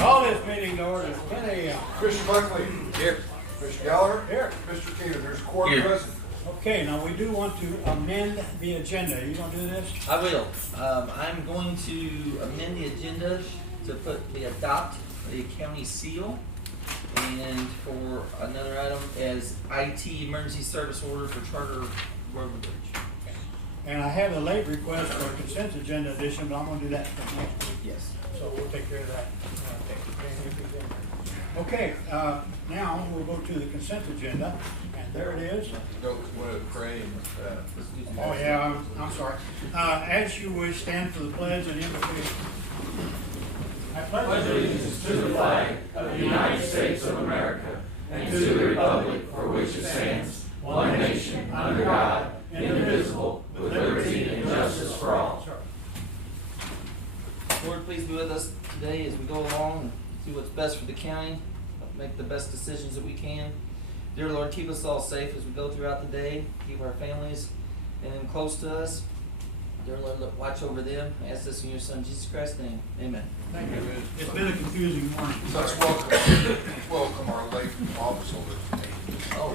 Call this meeting to order, 10 a.m. Mr. Buckley. Here. Mr. Gallagher. Here. Mr. Taylor. There's a quorum Here. present. Okay, now we do want to amend the agenda. Are you gonna do this? I will. I'm going to amend the agenda to put the adopt the county seal, and for another item as IT emergency service order for Charter Road and Bridge. And I have a late request for a consent agenda addition, but I'm gonna do that for next week. Yes. So we'll take care of that. Okay, now we'll go to the consent agenda, and there it is. Don't want to pray and, Oh, yeah, I'm sorry. As you wish, stand for the pledge and invocation. I pledge allegiance to the flag of the United States of America and to the republic for which it stands, one nation, under God, indivisible, with liberty and justice for all. Lord, please be with us today as we go along and do what's best for the county, make the best decisions that we can. Dear Lord, keep us all safe as we go throughout the day, keep our families and them close to us. Dear Lord, watch over them. I ask this in your Son, Jesus Christ's name. Amen. Thank you. It's been a confusing morning. let's welcome our late officer. Oh.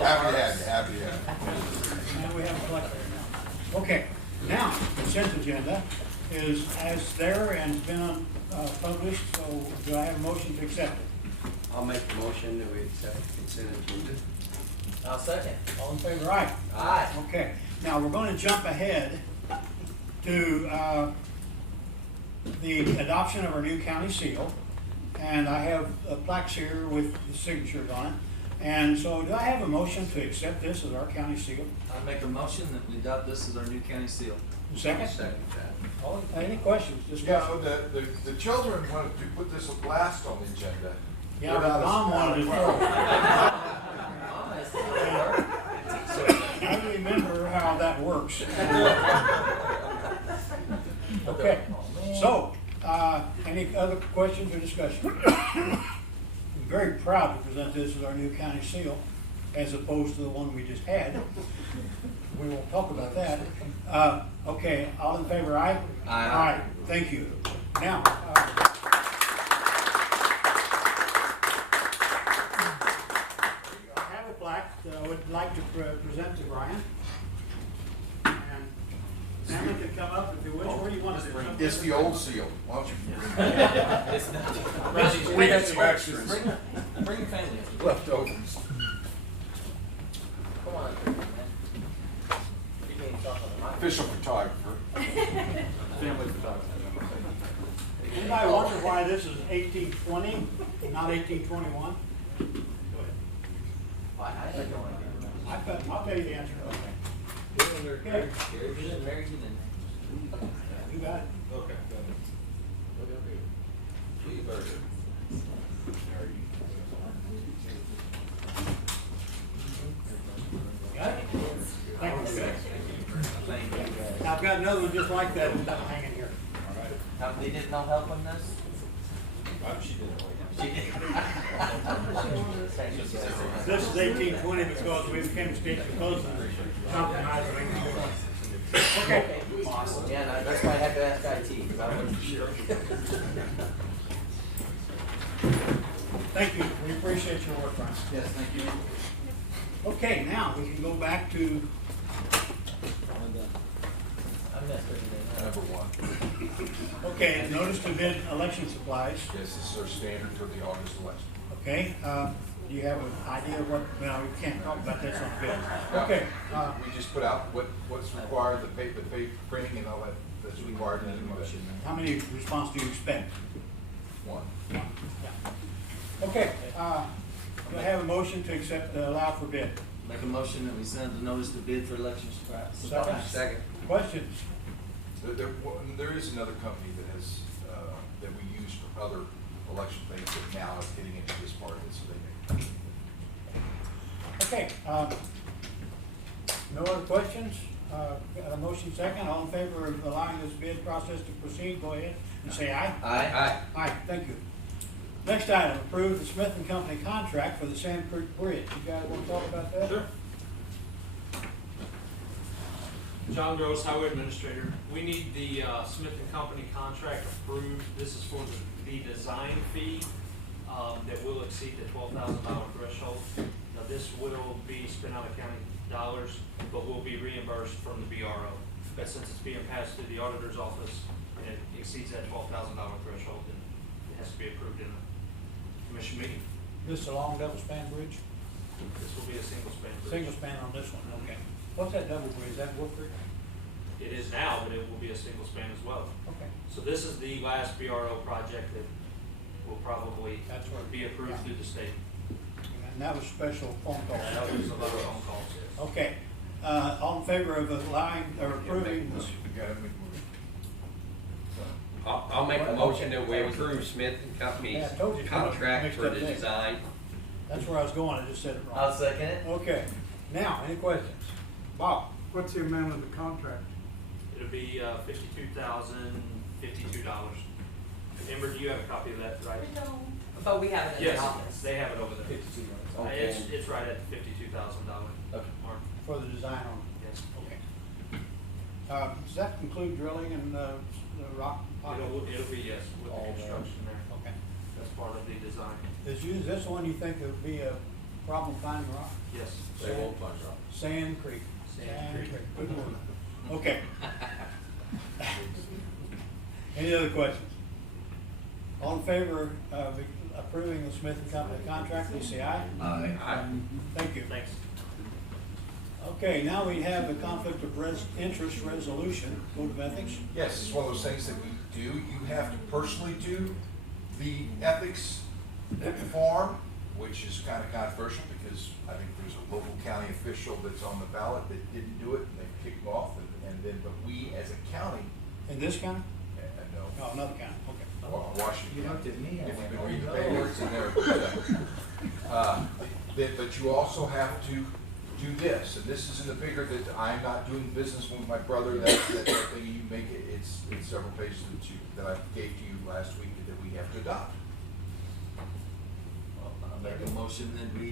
Happy to have you, happy to have you. And we have a collector now. Okay, now, consent agenda is as there and it's been published, so do I have a motion to accept it? I'll make the motion that we accept the consent agenda. I'll second. All in favor, aye? Aye. Okay, now we're going to jump ahead to the adoption of our new county seal. And I have plaques here with the signatures on it. And so do I have a motion to accept this as our county seal? I make a motion that we adopt this as our new county seal. Second? Second that. Any questions, You discussion? know, the children wanted to put this last on the agenda. Yeah, but Mom wanted it first. I remember how that works. Okay, so, any other questions or discussion? I'm very proud to present this as our new county seal, as opposed to the one we just had. We won't talk about that. Okay, all in favor, aye? Aye. Aye, thank you. Now, I have a plaque that I would like to present to Brian. And Sam can come up if you wish. Where do you want it? It's the old seal. Why don't you? It's not. We had some extras. Bring your family in. Leftovers. Come on, man. You can't talk on the mic. Official photographer. Family photography. Anybody wonder why this is 1820, not 1821? I have no idea. I'll tell you the answer. Okay. If you didn't marry you, then. You got it. Okay. Got it? Thank you. Thank you. Now, I've got another one just like that hanging here. Now, they did no help on this? She did. She did. This is 1820 because we became state supposed to compromise. Okay. Awesome. Yeah, no, that's why I had to ask IT, because I wasn't sure. Thank you. We appreciate your work, Brian. Yes, thank you. Okay, now we can go back to, I messed everything up. Number one. okay, notice to bid election supplies. Yes, this is our standard for the August election. Okay, do you have an idea of what, well, we can't talk about this on bid. Okay, We just put out what's required, the paper printing and all that, that's required in the motion. how many response do you expect? One. Okay, do I have a motion to accept, allow for bid? Make a motion that we send the notice to bid for election supplies. Second. Questions? There is another company that has, that we use for other election things that now is getting into this part of it, so they may. Okay, no other questions? Got a motion second, all in favor of allowing this bid process to proceed, go ahead and say aye. Aye. Aye, thank you. Next item, approve the Smith and Company contract for the Sand Creek Bridge. You guys want to talk about that? Sure. John Gross, Highway Administrator. We need the Smith and Company contract approved. This is for the design fee that will exceed the $12,000 threshold. Now, this will be spent out of county dollars, but will be reimbursed from the BRO. But since it's being passed through the auditor's office and it exceeds that $12,000 threshold, then it has to be approved in the commission meeting. This is a long double span bridge? This will be a single span bridge. Single span on this one, okay. What's that double bridge? Is that Wolf Creek? It is now, but it will be a single span as well. Okay. So this is the last BRO project that will probably That's where- be approved yeah. through the state. And that was special phone call. That was a lot of phone calls, yes. Okay, all in favor of allowing, or approving this? You gotta make I'll make a motion that we approve Smith and Company's Yeah, I told you it's gonna contract mixed for up the there. design. That's where I was going, I just said it I'll wrong. second it. Okay, now, any questions? Bob? What's the amount of the contract? It'll be $52,052. Ember, do you have a copy of that, right? But we have it in the Yes, office. they have it over there. Okay. It's right at the $52,000 Okay. mark. For the design on Yes. it, okay. Does that include drilling and, the rock? It'll be, yes, with All the there. construction there. Okay. That's part of the design. Is this one you think would be a problem finding rock? Yes. They won't find rock. Sand Creek. Sand Creek. Good one. Okay. Any other questions? All in favor of approving the Smith and Company contract, please say aye. Aye. Thank you. Thanks. Okay, now we have the conflict of interest resolution, code of ethics. Yes, it's one of those things that we do. You have to personally do the ethics form, which is kind of controversial because I think there's a local county official that's on the ballot that didn't do it and they kicked off and then, but we as a county, In this county? no, Oh, another county, okay. Washington. You looked at me, I If went, you've been oh, reading the no. paper, it's in there. But you also have to do this, and this is in the bigger that I'm not doing business with my brother, that thing you make it, it's several pages that I gave to you last week that we have to adopt. Well, I'll make a motion that we,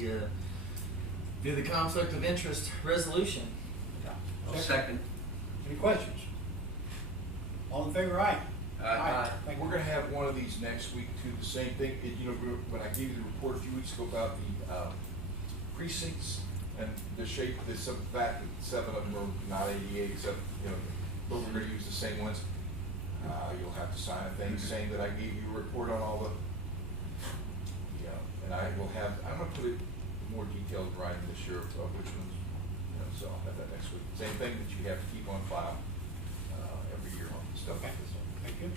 do the conflict of interest resolution. Second. Any questions? All in favor, aye? Aye. Thank you. We're gonna have one of these next week too, the same thing, when I gave you the report a few weeks ago about the precincts and the shape, the fact that 7 of them are not 88, except, but we're gonna use the same ones. You'll have to sign a thing saying that I gave you a report on all the, and I will have, I'm gonna put it in more detailed writing this year of which ones, so I'll have that next week. Same thing that you have to keep on file, every year on stuff like this. Thank you.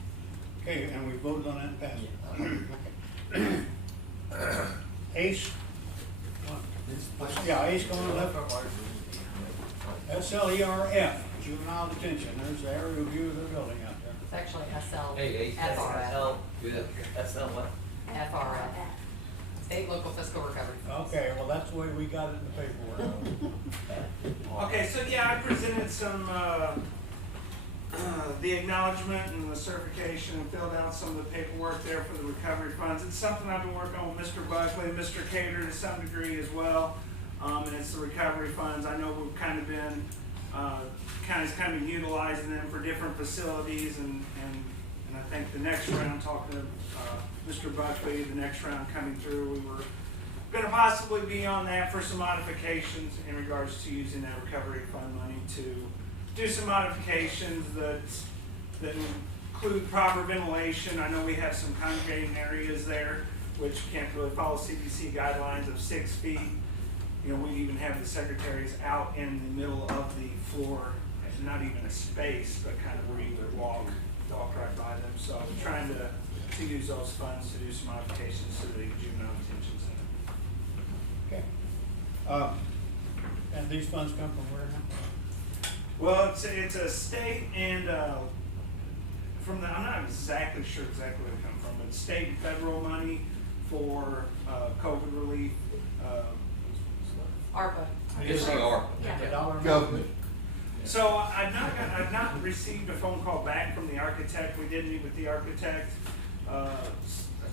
Okay, and we voted on that and passed it. Okay. ACE? Yeah, ACE going left. SLERF, juvenile detention. There's the aerial view of the building out there. It's actually Hey, SL, Good. SL what? FRF, State Local Fiscal Recovery. Okay, well, that's the way we got it in the paperwork. Okay, so yeah, I presented some, the acknowledgement and the certification and filled out some of the paperwork there for the recovery funds. It's something I've been working on with Mr. Buckley, Mr. Cater to some degree as well. And it's the recovery funds. I know we've kind of been, county's kind of utilizing them for different facilities and I think the next round, talking to, Mr. Buckley, the next round coming through, we were gonna possibly be on that for some modifications in regards to using that recovery fund money to do some modifications that include proper ventilation. I know we have some congregating areas there, which can't really follow CDC guidelines of 6 feet. We even have the secretaries out in the middle of the floor, and not even a space, but kind of where you would walk right by them. So I'm trying to use those funds to do some modifications to the juvenile detention center. Okay. And these funds come from where now? Well, it's a state and I'm not exactly sure exactly where it come from, but state and federal money for COVID relief. ARPA. It's the ARPA. The dollar amount? Government. So I've not received a phone call back from the architect. We did meet with the architect a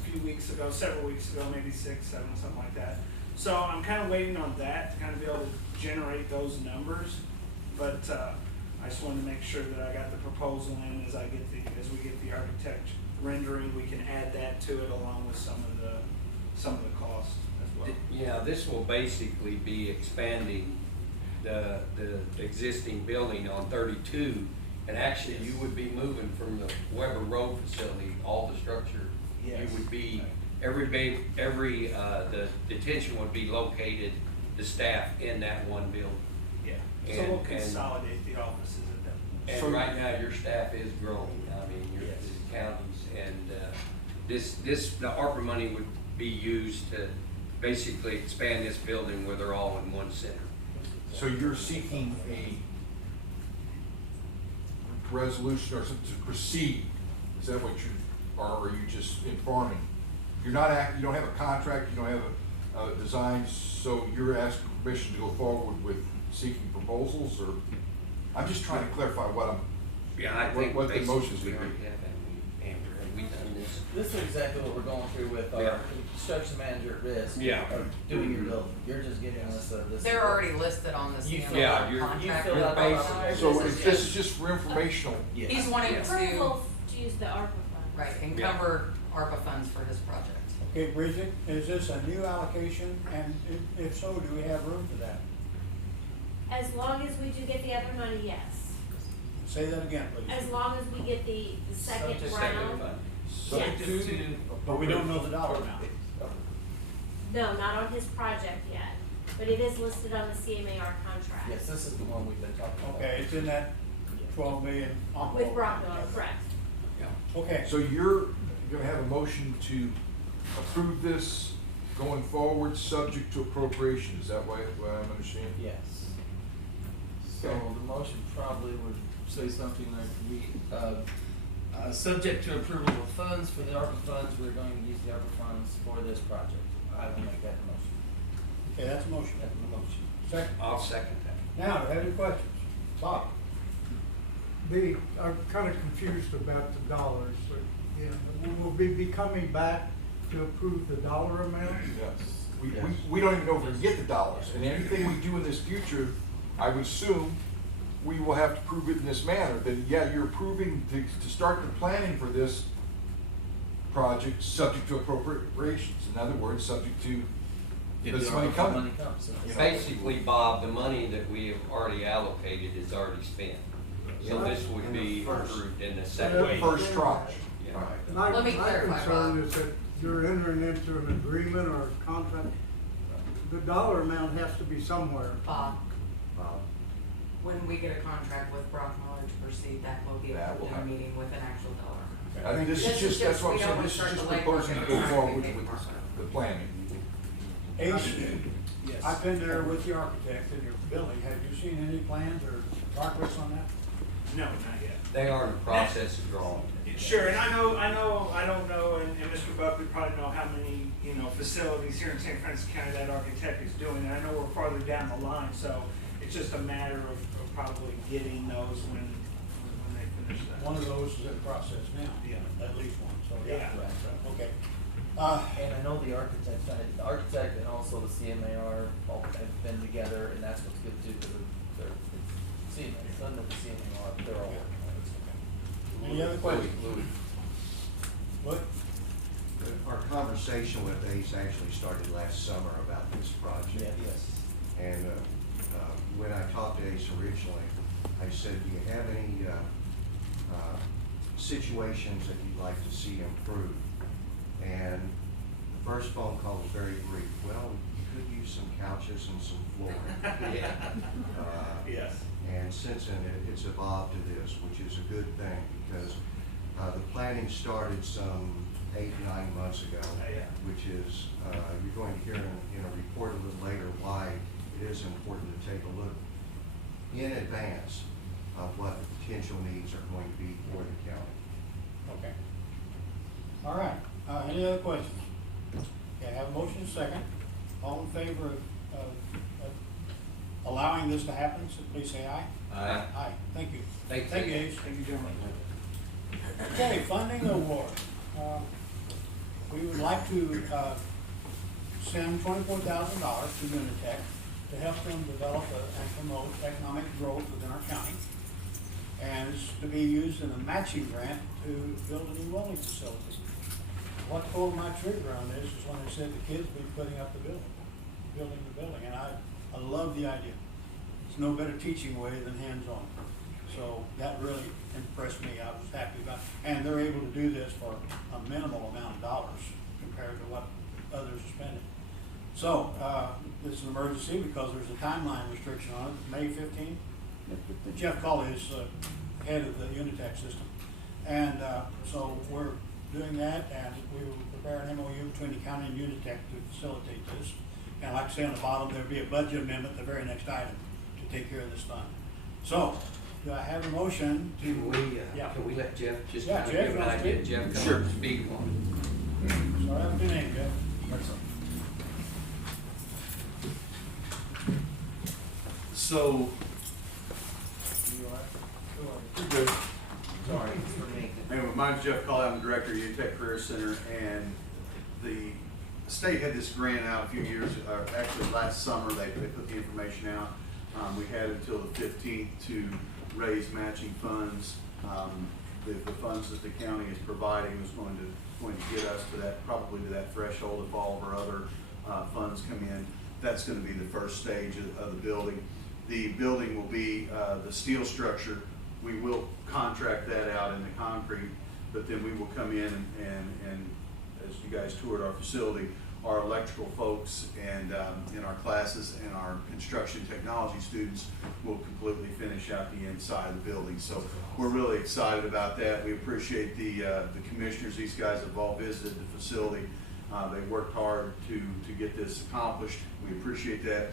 few weeks ago, several weeks ago, maybe 6, 7, something like that. So I'm kind of waiting on that to kind of be able to generate those numbers. But I just wanted to make sure that I got the proposal in as we get the architect rendering, we can add that to it along with some of the costs as well. Yeah, this will basically be expanding the existing building on 32. And actually, you would be moving from the Weber Road facility, all the structure. Yes. You would be, the detention would be located, the staff in that one building. Yeah, so And- we'll and- consolidate the offices at that point. And right now, your staff is growing, I mean, your Yes. the counties, and, the ARPA money would be used to basically expand this building where they're all in one center. So you're seeking a resolution or something to proceed, is that what you are, or are you just informing? You're not you don't have a contract, you don't have a design, so you're asking permission to go forward with seeking proposals, or? I'm just trying to clarify what I'm, Yeah, I think what the motion's basically we gonna already be. have that, Amber, have we done this? This is exactly what we're going through with Yeah. our construction manager at risk. Yeah. Of doing your building. You're just giving us this. They're already listed on the You CMO fill- Yeah, you're- contract. you fill out all our- So if this is just for informational, Yes. He's wanting Yeah. to, Approval to use the ARPA funds. right, encumber ARPA funds for his project. Okay, Bridget, is this a new allocation, and if so, do we have room for that? As long as we do get the other money, yes. Say that again, please. As long as we get the second Subject round. Subject Yes. to, but we don't know the dollar amount. No, not on his project yet, but it is listed on the CMAR contract. Yes, this is the one we've been talking about. Okay, it's in that 12 million envelope. With Brockmiller, correct. Okay, so you're gonna have a motion to approve this going forward, subject to appropriation, is that what I'm understanding? Yes. So the motion probably would say something like, subject to approval of funds for the ARPA funds, we're going to use the ARPA funds for this project. I will make that motion. okay, that's a motion. That's the motion. Second. I'll second that. Now, do you have any questions? Bob? I'm kind of confused about the dollars, but, yeah, we'll be coming back to approve the dollar amount? Yes. Yes. We don't even know if we get the dollars, and anything we do in this future, I would assume, we will have to prove it in this manner, that, yeah, you're approving to start the planning for this project, subject to appropriations, in other words, subject to If this the money ARPA coming. money comes. You know. Basically, Bob, the money that we have already allocated is already spent. So this would be approved in the second. First tranche. Yeah. Let me clarify, My concern Rob. is that you're entering into an agreement or a contract. The dollar amount has to be somewhere. Bob, when we get a contract with Brockmiller to proceed, that will be That will approved in a happen. meeting with an actual dollar. This This is is just, that's just- what I'm we don't saying, wanna this is start just the legwork proposing to of go it. forward We with pay the planning. Ace, Yes. I've been there with the architect in your building. Have you seen any plans or progress on that? No, not yet. They are in the process of drawing. Sure, and I don't know, and Mr. Buckley probably know how many, facilities here in St. Francis County that architect is doing, and I know we're farther down the line, so it's just a matter of probably getting those when they finish that. One of those is in process now. Yeah. At least one, so yeah. Yeah. Okay. And I know the architect and also the CMAR all have been together, and that's what's good too, because it's CMA, it's under the CMAR, they're all working on it. Any other questions? What? Our conversation with ACE actually started last summer about this project. Yeah, yes. And when I talked to ACE originally, I said, do you have any situations that you'd like to see improved? And the first phone call was very brief. Well, you could use some couches and some flooring. Yes. And since then, it's evolved to this, which is a good thing, because the planning started some 8, 9 months ago, Yeah. which is, you're going to hear in a report a little later why it is important to take a look in advance of what the potential needs are going to be for the county. Okay. All right, any other questions? Okay, I have a motion second. All in favor of allowing this to happen, so please say aye. Aye. Aye, thank you. Thank you. Thank you, Ace. Thank you, gentlemen. Okay, funding award. We would like to send $24,000 to Unitech to help them develop and promote economic growth within our county. and it's to be used in a matching grant to build a new bowling facility. What pulled my trigger on this is when they said the kids would be putting up the building the building, and I love the idea. There's no better teaching way than hands-on. So that really impressed me. I was happy about it. And they're able to do this for a minimal amount of dollars compared to what others are spending. So, it's an emergency because there's a timeline restriction on it, May 15th. Jeff Colley is head of the Unitech system. And so we're doing that, and we will prepare an MOU between the county and Unitech to facilitate this. And like I say on the bottom, there'll be a budget amendment, the very next item, to take care of this fund. So, do I have a motion to? Can we let Jeff just Yeah, kind of Jeff give an wants to idea? speak? Jeff, come up and speak on it. Sorry, I have a good name, Jeff. So, you're good. Sorry. Anyway, mine's Jeff Colley, I'm the director of Unitech Career Center, and the state had this grant out a few years, actually last summer, they put the information out. We had until the 15th to raise matching funds. The funds that the county is providing is going to get us to that, probably to that threshold if all of our other funds come in. That's going to be the first stage of the building. The building will be the steel structure. We will contract that out in the concrete, but then we will come in and as you guys toured our facility, our electrical folks and in our classes and our construction technology students will completely finish out the inside of the building. So we're really excited about that. We appreciate the commissioners. These guys have all visited the facility. They worked hard to get this accomplished. We appreciate that.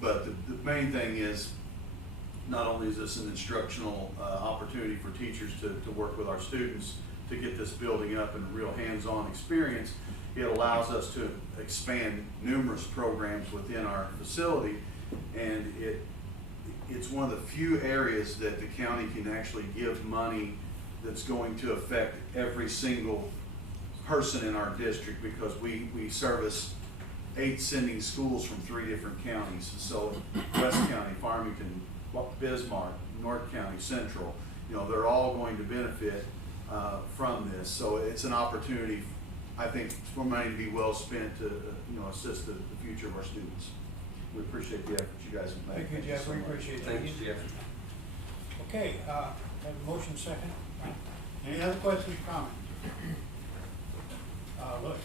But the main thing is, not only is this an instructional opportunity for teachers to work with our students to get this building up in a real hands-on experience, it allows us to expand numerous programs within our facility, and it's one of the few areas that the county can actually give money that's going to affect every single person in our district, because we service 8 sending schools from 3 different counties. So West County, Farmington, Bismarck, North County, Central, they're all going to benefit from this. So it's an opportunity, I think, for money to be well spent to assist the future of our students. We appreciate the effort you guys have made. Thank you, Jeff. We appreciate that. Thanks, Jeff. Okay, have a motion second. Any other questions or comments? Look.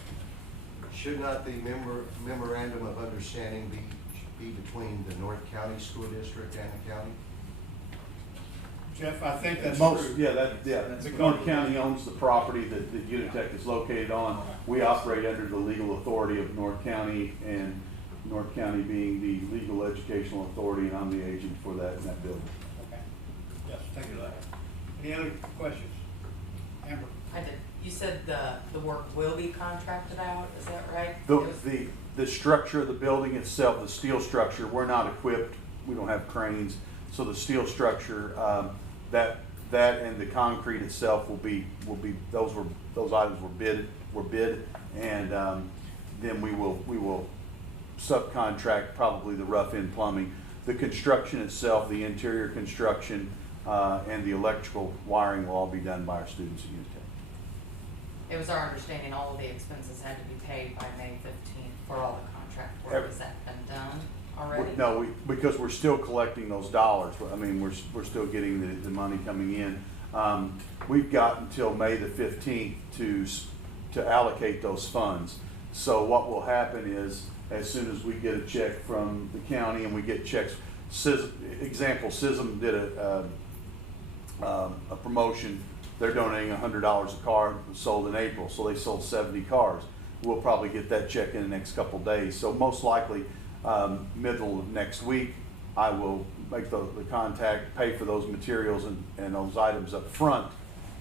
Should not the memorandum of understanding be between the North County School District and the county? Jeff, I think that's Most, true. that's North County owns the property that Unitech is located on. We operate under the legal authority of North County, and North County being the legal educational authority, and I'm the agent for that in that building. Okay. Yes, thank you, Larry. Any other questions? Amber? I did. You said the work will be contracted out, is that right? The structure of the building itself, the steel structure, we're not equipped, we don't have cranes, so the steel structure, that and the concrete itself will be those items were bid, and then we will subcontract probably the rough end plumbing. The construction itself, the interior construction, and the electrical wiring will all be done by our students at Unitech. It was our understanding all of the expenses had to be paid by May 15th for all the contract work. Has that been done already? No, because we're still collecting those dollars. I mean, we're still getting the money coming in. We've got until May the 15th to allocate those funds. So what will happen is, as soon as we get a check from the county and we get checks, SISM did a promotion. They're donating $100 a car, sold in April, so they sold 70 cars. We'll probably get that check in the next couple of days. So most likely, middle of next week, I will make the contact, pay for those materials and those items up front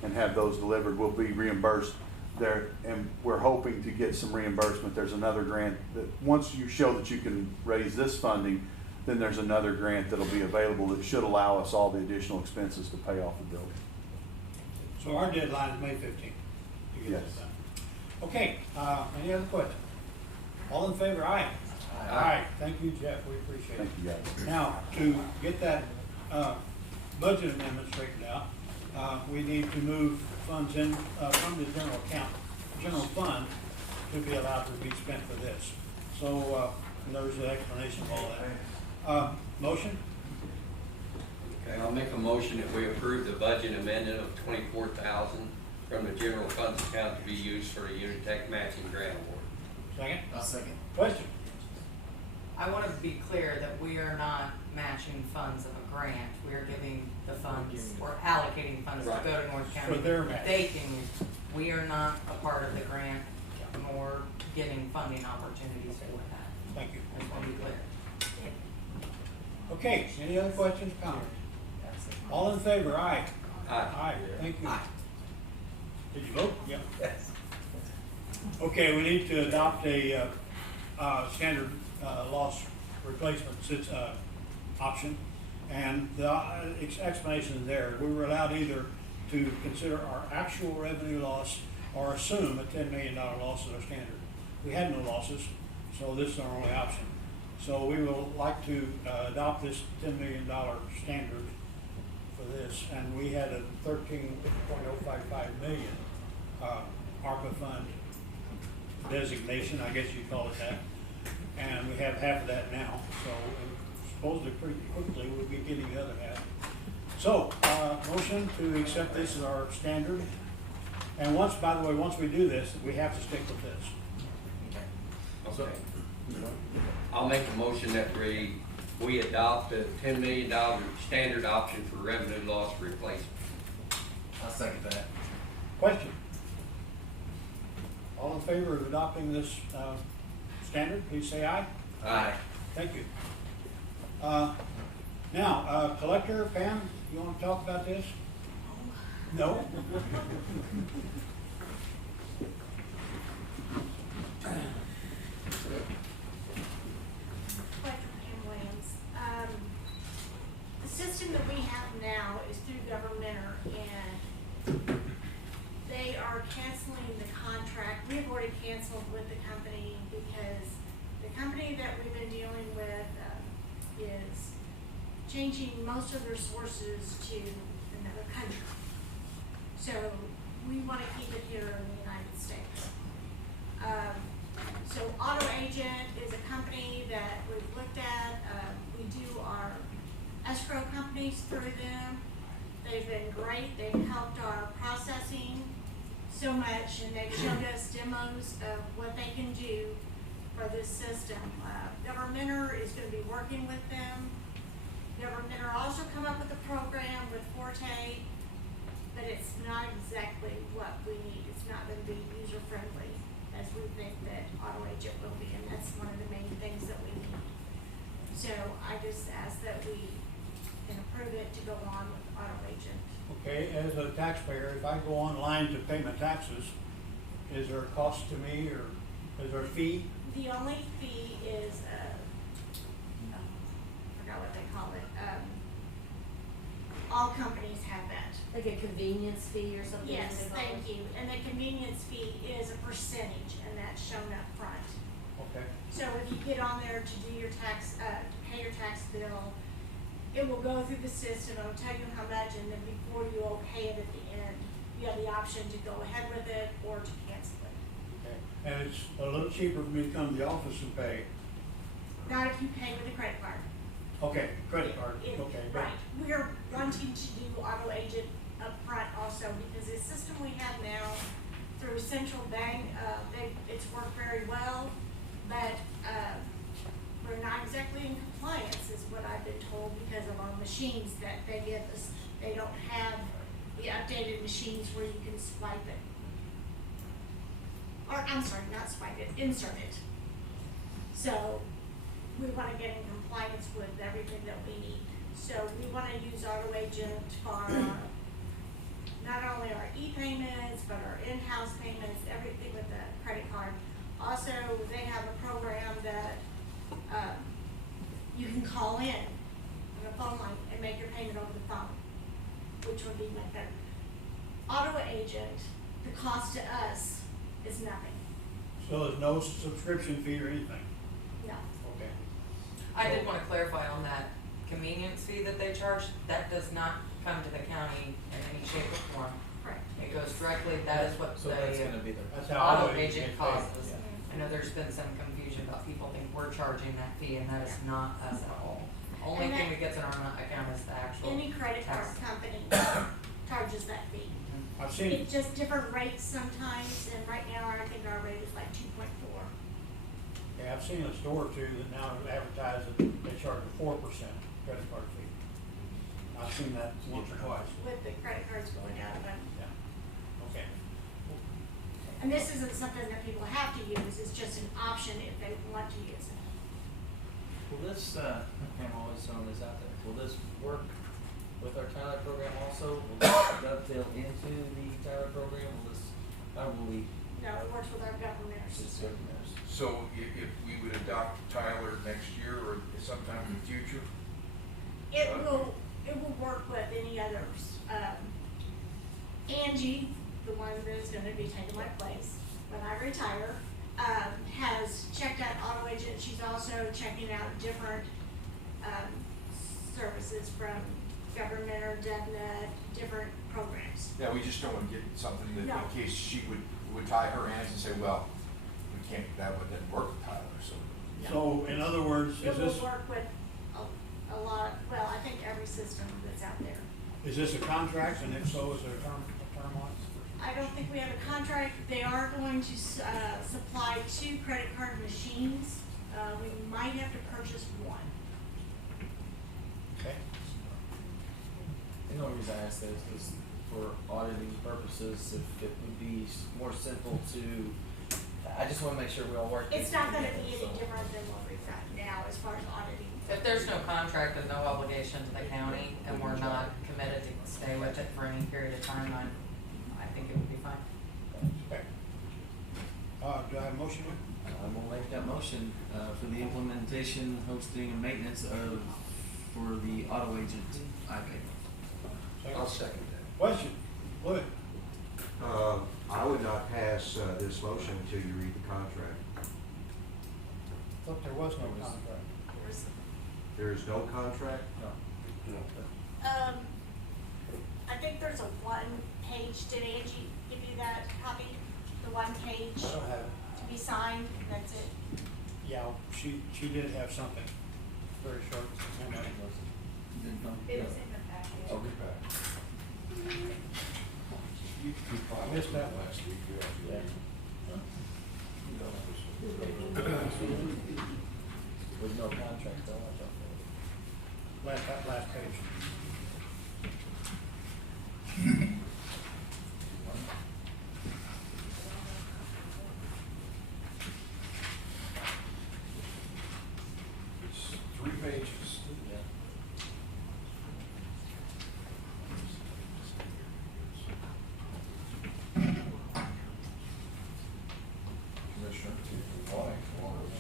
and have those delivered. We'll be reimbursed there, and we're hoping to get some reimbursement. There's another grant that once you show that you can raise this funding, then there's another grant that'll be available that should allow us all the additional expenses to pay off the building. So our deadline is May 15th to get Yes. this done. Okay, any other questions? All in favor, aye? Aye. Thank you, Jeff, we appreciate it. Thank you, guys. Now, to get that budget amendment straightened out, we need to move funds in, from the general fund to be allowed to be spent for this. So, there's the explanation of all that. Motion? Okay, I'll make a motion that we approve the budget amendment of 24,000 from the general funds account to be used for the Unitech matching grant award. Second? I'll second. Question? I want to be clear that we are not matching funds of a grant. We are giving the funds, or allocating funds to Right. go to North County. For their match. They can, we are not a part of the grant, nor getting funding opportunities for that. Thank you. I just want to be clear. Okay, any other questions, comments? All in favor, aye? Aye. Aye, thank you. Aye. Did you vote? Yep. Yes. Okay, we need to adopt a, standard, loss replacement option. And the explanation is there. We were allowed either to consider our actual revenue loss or assume a $10 million loss as our standard. We had no losses, so this is our only option. So we will like to adopt this $10 million standard for this, and we had a 13.055 million ARPA fund designation, I guess you'd call it that, and we have half of that now, so supposedly pretty quickly we'll be getting the other half. So, motion to accept this as our standard, and once, by the way, once we do this, we have to stick with this. Okay. I'll make a motion that we adopt a $10 million standard option for revenue loss replacement. I'll second that. Question? All in favor of adopting this standard, please say aye. Aye. Thank you. Now, Collector, Pam, you want to talk about this? No? The system that we have now is through Governmentor, and they are canceling the contract. We've already canceled with the company because the company that we've been dealing with is changing most of their sources to another country. So we want to keep it here in the United States. So Auto Agent is a company that we've looked at. We do our escrow companies through them. They've been great. They've helped our processing so much, and they've showed us demos of what they can do for this system. Governmentor is going to be working with them. Governmentor also come up with a program with Forte, but it's not exactly what we need. It's not going to be user-friendly as we think that Auto Agent will be, and that's one of the main things that we need. So I just ask that we can approve it to go on with Auto Agent. Okay, as a taxpayer, if I go online to pay my taxes, is there a cost to me, or is there a fee? The only fee is, I forgot what they call it, all companies have that. Like a convenience fee or something? Yes, they call thank it? you, and the convenience fee is a percentage, and that's shown up front. Okay, So if you get on there to do your tax, to pay your tax bill, it will go through the system, it'll tell you how much, and then before you okay it at the end, you have the option to go ahead with it or to cancel it. okay. And it's a little cheaper for me to come to the office and pay. Not if you pay with a credit card. Okay, credit card, It- okay. but- Right, we're wanting to do Auto Agent up front also, because the system we have now through Central Bank, it's worked very well, but, we're not exactly in compliance is what I've been told because of our machines that they give us. They don't have the updated machines where you can swipe it. Or, I'm sorry, not swipe it, insert it. So, we wanna get in compliance with everything that we need. So we wanna use Auto Agent for our, not only our e-payments, but our in-house payments, everything with the credit card. Also, they have a program that, you can call in on a phone line and make your payment over the phone, which would be much better. Auto Agent, the cost to us is nothing, So there's no subscription fee or anything? no. Okay. I did want to clarify on that, convenience fee that they charge, that does not come to the county in any shape or form. Correct. It goes directly, that is what So that's the gonna be the. That's how auto auto agent agent get paid. costs. Yeah. I know there's been some confusion about people think we're charging that fee, and that is not us at all. Only And thing that- that gets in our account is the actual. Any credit card tax. company charges that fee. I've seen, It's just different rates sometimes, and right now, I think our rate is like 2.4. yeah, I've seen a store or two that now advertise that they charge a 4% credit card fee. I've seen that once or twice. With the credit cards going out, but, Yeah, okay. and this isn't something that people have to use, it's just an option if they want to use it. Will this, I'm always throwing this out there, will this work with our Tyler program also? Will this dovetail into the Tyler program? Will this, how will we, No, it works with our governors. just recognize? So if we would adopt Tyler next year or sometime in the future, It will work with any others. Angie, the one that is gonna be taking my place when I retire, has checked out auto agent. She's also checking out different, services from government or DevNet, different programs. yeah, we just don't want to get something that No. in case she would tie her hands and say, well, we can't, that would then work with Tyler, so. So, in other words, It is will this, work with a lot, well, I think every system that's out there. is this a contract, and if so, is there a term on it? I don't think we have a contract. They are going to, supply 2 credit card machines. We might have to purchase one. Okay, The only reason I ask that is because for auditing purposes, if it would be more simple to, I just wanna make sure we all work. It's not gonna be together, any so. different than what we've got now as far as auditing. If there's no contract and no obligation to the county, and we're not committed to stay with it for any period of time, I think it would be fine. okay. Do I have a motion? I will make that motion, for the implementation, hosting, and maintenance for the auto agent iPay. I'll second that. Question, Louis? I would not pass, this motion until you read the contract. Thought there was no contract. There's, There is no contract? No. I think there's a 1-page, did Angie give you that copy? The 1 page I don't have it. to be signed, that's it. Yeah, she did have something very short. It was in the packet. Okay. I missed that one. last week, Yeah. With no contract, though, I thought. That last page. It's 3 pages. Yeah. Commissioner, why?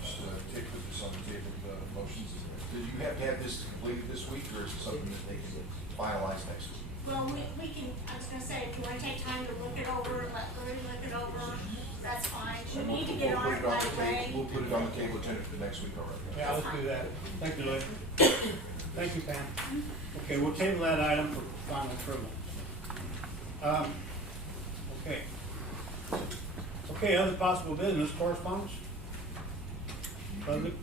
Just take this on the table, the motions. Do you have to have this completed this week, or is it something that they can finalize next week? Well, we can, I was gonna say, if you wanna take time to look it over, let Lily look it over, that's fine. We need to get on it right away. We'll put it on the table, attend it for next week already. Yeah, let's do that. Thank you, Louis. Thank you, Pam. Okay, we'll table that item for final approval. Okay. Okay, other possible business, correspondence? Public? Did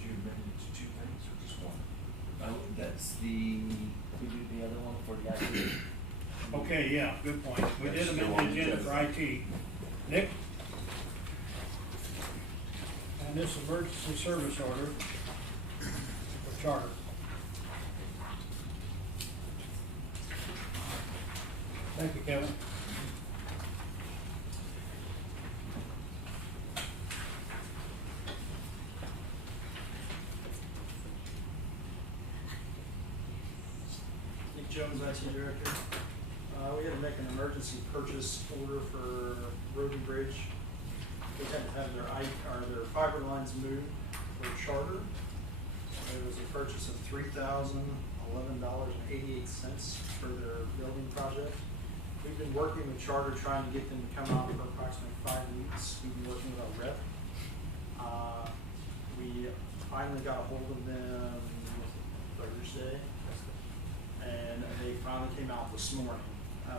you amend it to 2 things or just one? Oh, that's the, we do the other one for the IT. Okay, yeah, good point. We did That's amend still the on the agenda agenda. for IT. Nick? And this emergency service order for charter. Thank you, Kevin. Nick Jones, IT Director. We had to make an emergency purchase order for Road and Bridge. They had to have their fiber lines moved for charter. It was a purchase of $3,011.88 for their building project. We've been working with Charter, trying to get them to come out for approximately 5 weeks. We've been working with our rep. We finally got a hold of them Thursday. And they finally came out this morning.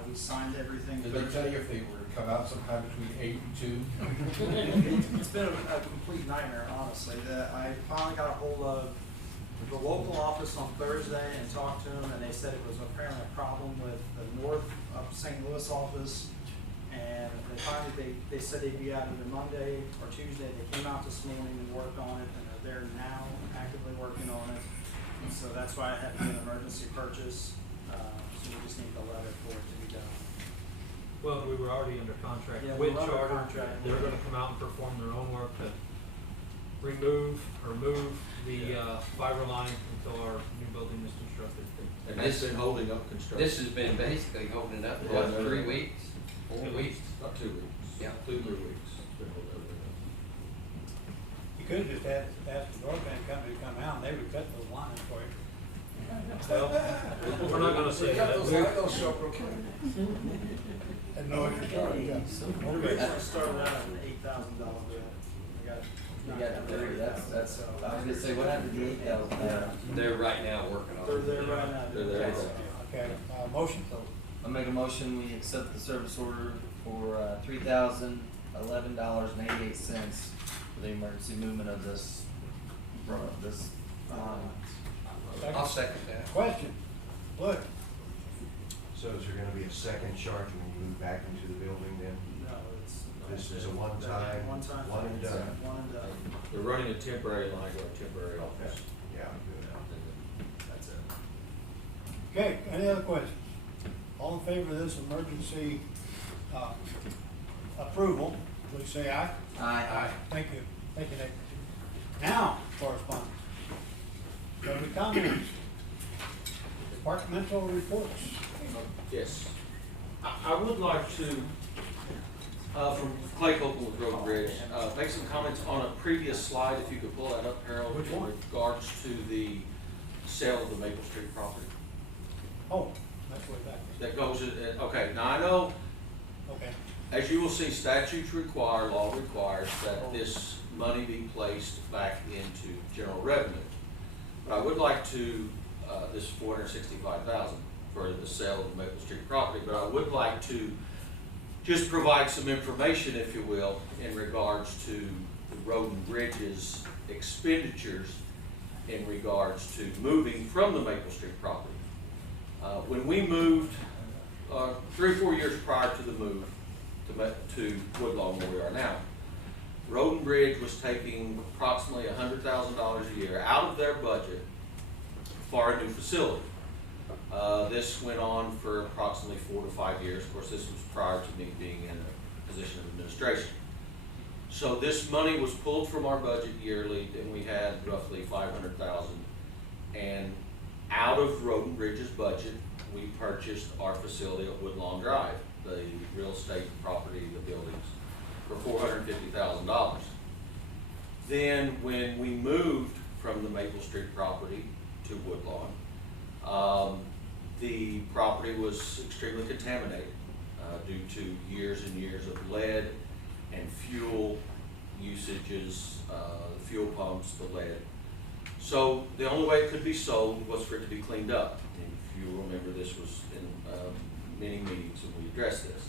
We signed everything. Did they tell you if they were to come out sometime between 8 and 2? It's been a complete nightmare, honestly. I finally got a hold of the local office on Thursday and talked to them, and they said it was apparently a problem with the north of St. Louis office. And they finally, they said they'd be out either Monday or Tuesday. They came out this morning and worked on it, and they're there now, actively working on it. And so that's why I had to do an emergency purchase. So we just need the letter for it to be done. Well, we were already under contract Yeah, with we're under Charter. contract. They were gonna come out and perform their own work to remove or move the fiber line until our new building is constructed. And this been holding up construction. This has been basically holding it up, what, 3 weeks? 4 weeks? About 2 weeks. Yeah. 2, 3 weeks. It's been holding up. You could have just asked the broadband company to come out and they would cut those lines for you. Well, we're not gonna say that. Those show up okay. And no extra charge, yeah. We originally started out at an $8,000 bill. We got. You got the 30, that's, I was gonna say, what happened to the 8,000? They're right now working on They're it. there right now. They're there. Okay, motion? I make a motion, we accept the service order for $3,011.88 for the emergency movement of this, I'll second that. Question? Look, So is there gonna be a second charge when you move back into the building then? No, it's. This is a one-time, One time. one and done? One and done. They're running a temporary line to a temporary Okay, office. yeah, good. That's it. okay, any other questions? All in favor of this emergency, approval, please say aye. Aye. Thank you, Nick. Now, correspondence. Public comments. Departmental reports. Yes. I would like to, from Clay Copeland with Road and Bridge, make some comments on a previous slide, if you could pull that up, Harold. Which one? In regards to the sale of the Maple Street property. Oh, that's way back. That goes, okay, now I know, Okay. as you will see, statutes require, law requires that this money be placed back into general revenue. But I would like to, this $465,000 for the sale of the Maple Street property, but I would like to just provide some information, if you will, in regards to the Road and Bridges expenditures in regards to moving from the Maple Street property. When we moved, 3 or 4 years prior to the move to Woodlawn where we are now, Road and Bridge was taking approximately $100,000 a year out of their budget for a new facility. This went on for approximately 4 to 5 years. Of course, this was prior to me being in a position of administration. So this money was pulled from our budget yearly, and we had roughly $500,000. And out of Road and Bridge's budget, we purchased our facility at Woodlawn Drive, the real estate property, the buildings, for $450,000. Then when we moved from the Maple Street property to Woodlawn, the property was extremely contaminated due to years and years of lead and fuel usages, fuel pumps, the lead. So the only way it could be sold was for it to be cleaned up. And if you remember, this was in many meetings and we addressed this.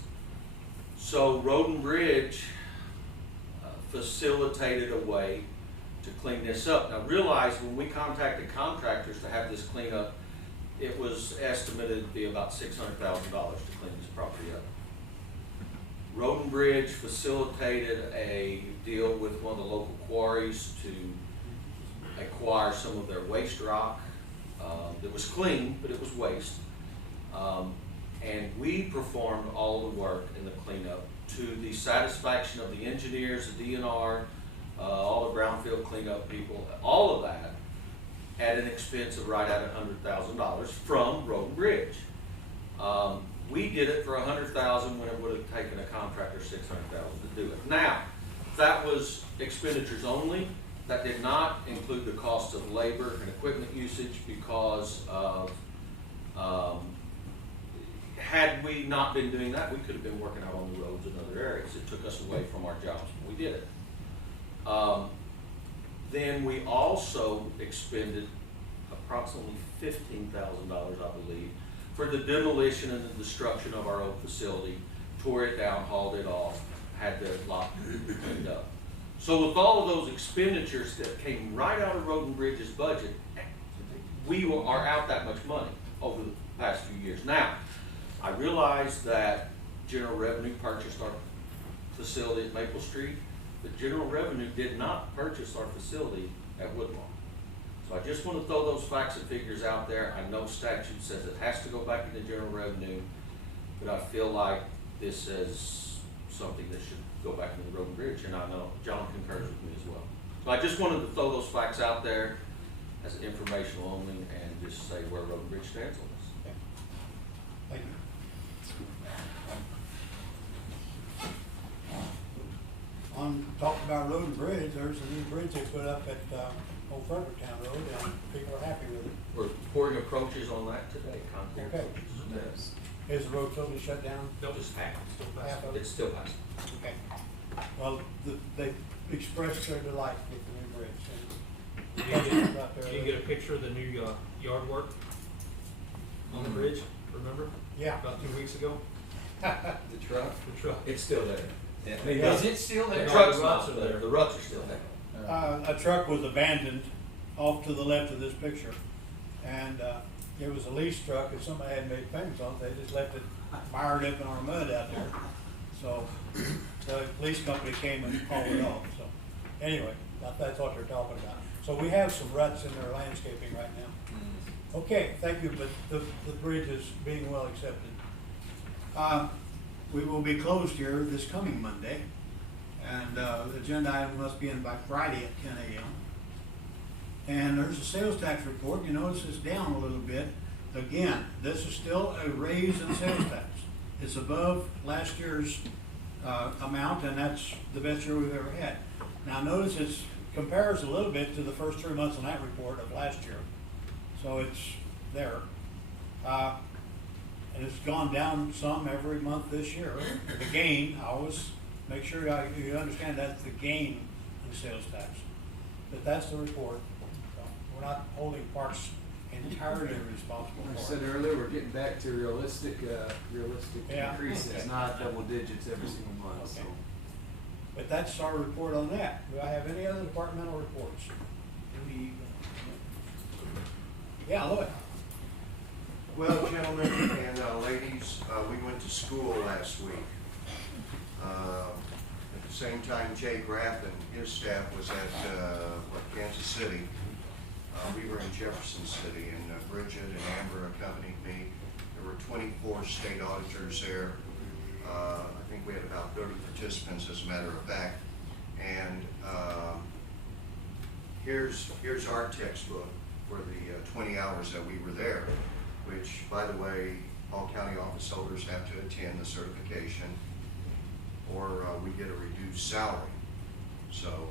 So Road and Bridge facilitated a way to clean this up. Now realize when we contacted contractors to have this clean up, it was estimated to be about $600,000 to clean this property up. Road and Bridge facilitated a deal with one of the local quarries to acquire some of their waste rock that was clean, but it was waste. And we performed all the work in the cleanup to the satisfaction of the engineers, the DNR, all the brownfield cleanup people, all of that at an expense of right at $100,000 from Road and Bridge. We did it for $100,000 when it would have taken a contractor $600,000 to do it. Now, that was expenditures only. That did not include the cost of labor and equipment usage because of, had we not been doing that, we could have been working out on the roads in other areas. It took us away from our jobs when we did it. Then we also expended approximately $15,000, I believe, for the demolition and the destruction of our old facility, tore it down, hauled it off, had the lot cleaned up. So with all of those expenditures that came right out of Road and Bridge's budget, we are out that much money over the past few years. Now, I realize that General Revenue purchased our facility at Maple Street, but General Revenue did not purchase our facility at Woodlawn. So I just want to throw those facts and figures out there. I know statute says it has to go back into General Revenue, but I feel like this is something that should go back into the Road and Bridge, and I know John concurs with me as well. So I just wanted to throw those facts out there as informational only, and just say where Road and Bridge stands on this. Thank you. On talking about Road and Bridge, there's a new bridge they put up at Old Fredericktown Road, and people are happy with it. We're pouring approaches on that today, concrete Okay. approaches. Is the road totally shut down? Just half. Half of it? It's still passing. Okay. Well, they expressed their delight with the new bridge. Did you get a picture of the new yard work on the bridge, remember? Yeah. About 2 weeks ago? The truck? The truck. It's still there. Yeah. Is it still there? The Truck's ruts not are there. there. The ruts are still there. A truck was abandoned off to the left of this picture, and it was a lease truck, and somebody hadn't made payments on it. They just left it mired up in our mud out there. So the police company came and hauled it off. So anyway, that's what they're talking about. So we have some ruts in their landscaping right now. Okay, thank you, but the bridge is being well accepted. We will be closed here this coming Monday, and the agenda item must be in by Friday at 10 a.m. And there's a sales tax report. You notice it's down a little bit. Again, this is still a raise in sales tax. It's above last year's amount, and that's the best year we've ever had. Now notice it compares a little bit to the first 3 months on that report of last year. So it's there. And it's gone down some every month this year. The gain, I always make sure you understand that's the gain in sales tax. But that's the report. So we're not holding parks entirely responsible Like I for said it. earlier, we're getting back to realistic Yeah. increases, Okay. not double digits every single month, so. Okay. But that's our report on that. Do I have any other departmental reports? Yeah, Lloyd. Well, gentlemen and ladies, we went to school last week. At the same time, Jay Graff and his staff was at Kansas City. We were in Jefferson City, and Bridget and Amber accompanied me. There were 24 state auditors there. I think we had about 30 participants, as a matter of fact. And here's our textbook for the 20 hours that we were there, which, by the way, all county office holders have to attend the certification, or we get a reduced salary. So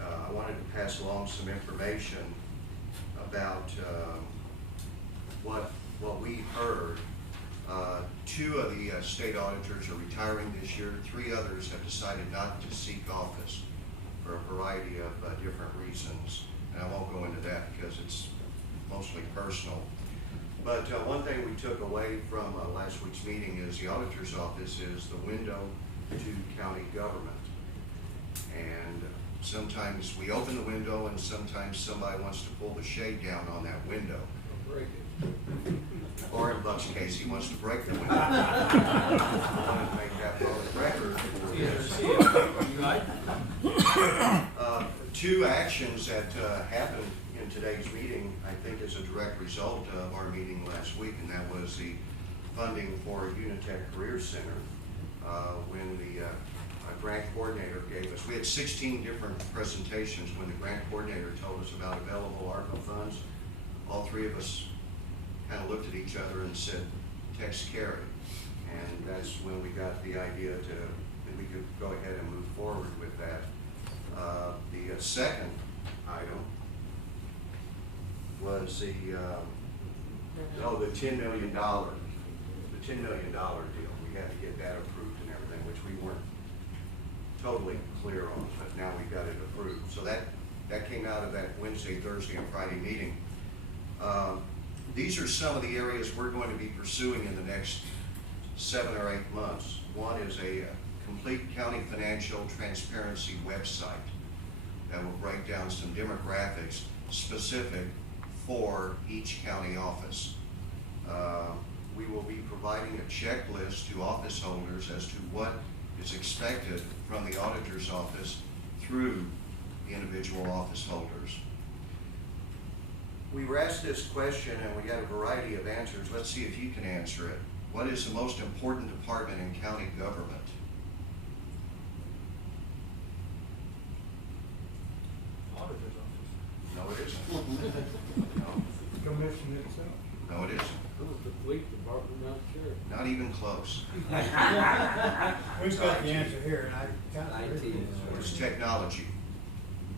I wanted to pass along some information about what we heard. 2 of the state auditors are retiring this year. 3 others have decided not to seek office for a variety of different reasons. And I won't go into that because it's mostly personal. But one thing we took away from last week's meeting is the auditor's office is the window to county government. And sometimes we open the window and sometimes somebody wants to pull the shade down on that window. Break it. Or in Buck's case, he wants to break the window. I want to make that public record for this. 2 actions that happened in today's meeting, I think, is a direct result of our meeting last week, and that was the funding for Unitech Career Center. When the grant coordinator gave us, we had 16 different presentations. When the grant coordinator told us about available ARPA funds, all 3 of us kind of looked at each other and said, text Carrie. And that's when we got the idea that we could go ahead and move forward with that. The second item was the $10 million. The $10 million deal. We had to get that approved and everything, which we weren't totally clear on, but now we got it approved. So that came out of that Wednesday, Thursday, and Friday meeting. These are some of the areas we're going to be pursuing in the next 7 or 8 months. One is a complete county financial transparency website that will break down some demographics specific for each county office. We will be providing a checklist to office holders as to what is expected from the auditor's office through the individual office holders. We were asked this question and we got a variety of answers. Let's see if you can answer it. What is the most important department in county government? Auditor's office. No, it isn't. No, Commission itself. no, it isn't. The police department, not sure. Not even close. We've got the answer here, and I kind of. IT. It's technology.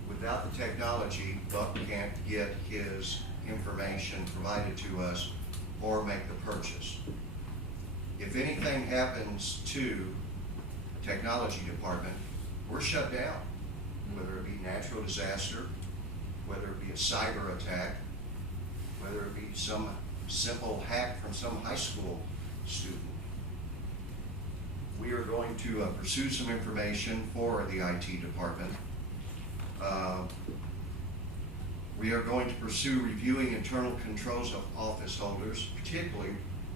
Without the technology, Buck can't get his information provided to us or make the purchase. If anything happens to the technology department, we're shut down, whether it be natural disaster, whether it be a cyber attack, whether it be some simple hack from some high school student. We are going to pursue some information for the IT department. We are going to pursue reviewing internal controls of office holders, particularly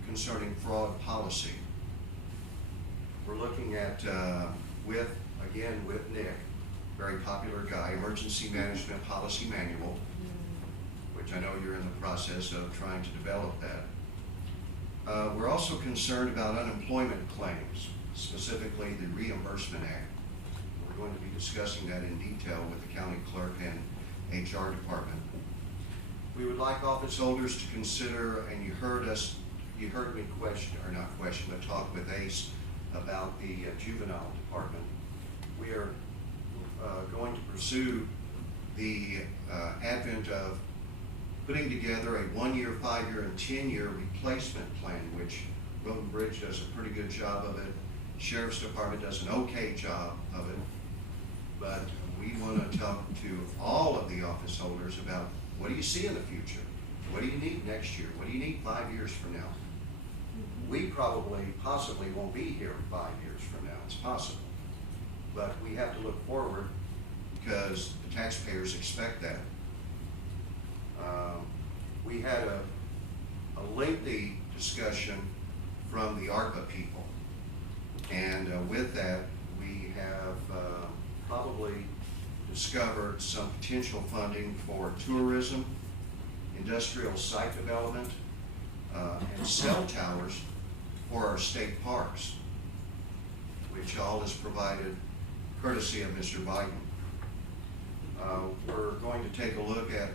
concerning fraud policy. We're looking at, with Nick, very popular guy, Emergency Management Policy Manual, which I know you're in the process of trying to develop that. We're also concerned about unemployment claims, specifically the Reimbursement Act. We're going to be discussing that in detail with the county clerk and HR department. We would like office holders to consider, and you heard me talk with Ace about the juvenile department. We are going to pursue the advent of putting together a 1-year, 5-year, and 10-year replacement plan, which Road and Bridge does a pretty good job of it. Sheriff's Department does an okay job of it. But we want to talk to all of the office holders about, what do you see in the future? What do you need next year? What do you need 5 years from now? We possibly won't be here 5 years from now. It's possible. But we have to look forward because the taxpayers expect that. We had a lengthy discussion from the ARPA people. And with that, we have probably discovered some potential funding for tourism, industrial site development, and cell towers for our state parks, which all is provided courtesy of Mr. Biden. We're going to take a look at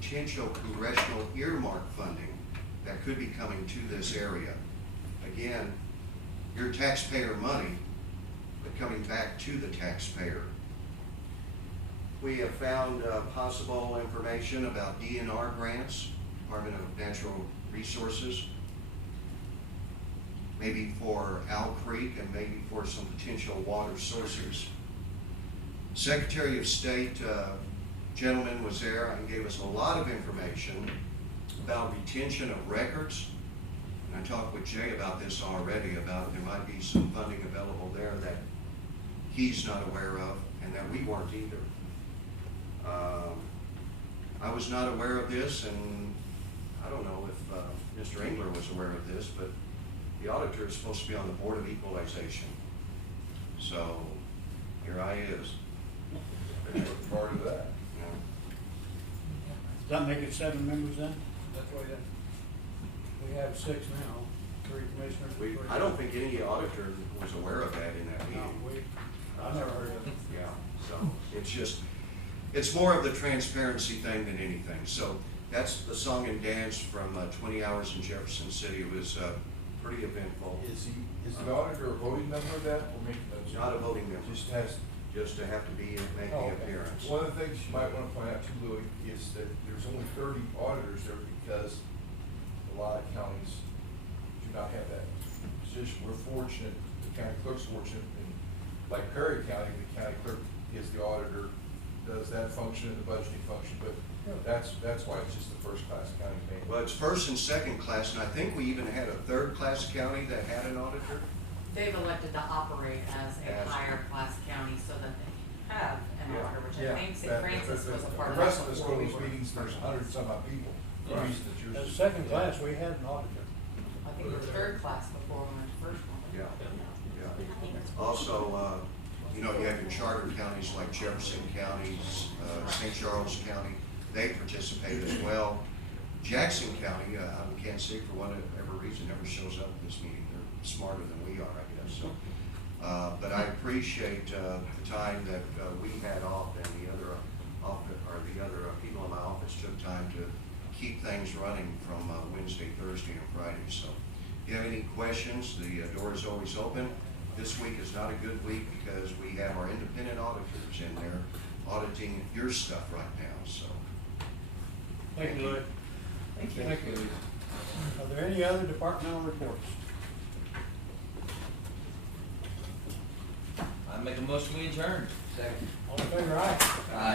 potential congressional earmark funding that could be coming to this area. Again, your taxpayer money, but coming back to the taxpayer. We have found possible information about DNR grants, Department of Natural Resources, maybe for Owl Creek and maybe for some potential water sources. Secretary of State gentleman was there and gave us a lot of information about retention of records. And I talked with Jay about this already, about there might be some funding available there that he's not aware of and that we weren't either. I was not aware of this, and I don't know if Mr. Engler was aware of this, but the auditor is supposed to be on the Board of Equalization. So here I is. Part of that. Yeah. Does that make it 7 members then? That's why we have 6 now, 3 commissioners. I don't think any auditor was aware of that in that No, meeting. I never heard of it. Yeah, so it's more of the transparency thing than anything. So that's the song and dance from 20 Hours in Jefferson City. It was pretty eventful. Is the auditor a voting member of that or making those? Not a voting member. Just to have to be and make the appearance. One of the things you might want to point out too, Louis, is that there's only 30 auditors there because a lot of counties do not have that position. We're fortunate, the county clerk's fortunate, and like Perry County, the county clerk is the auditor does that function and the budgeting function, but that's why it's just the first class county payment. Well, it's first and second class, and I think we even had a third class county that had an auditor. They've elected to operate as a As- higher class county so that they have an Yeah. auditor, which Yeah, I think St. that- Francis was a part of The rest that of us before go to we those were. meetings, there's 100 some odd people. The Right. reason that yours As is- second class, we had an auditor. I think it was third class before we went to first one. Yeah. Also, you know, you have your charter counties like Jefferson County, St. Charles County, they participate as well. Jackson County, out in Kansas City, for whatever reason, never shows up at this meeting. They're smarter than we are, I guess, so. But I appreciate, the time that, we had off and the other people in my office took time to keep things running from, Wednesday, Thursday, and Friday, so. If you have any questions, the door is always open. This week is not a good week because we have our independent auditors in there auditing your stuff right now, so. Thank you, Lloyd. Thank you. Thank you. Are there any other departmental reports? I make a motion, we adjourn. Second. All in favor, aye? Aye.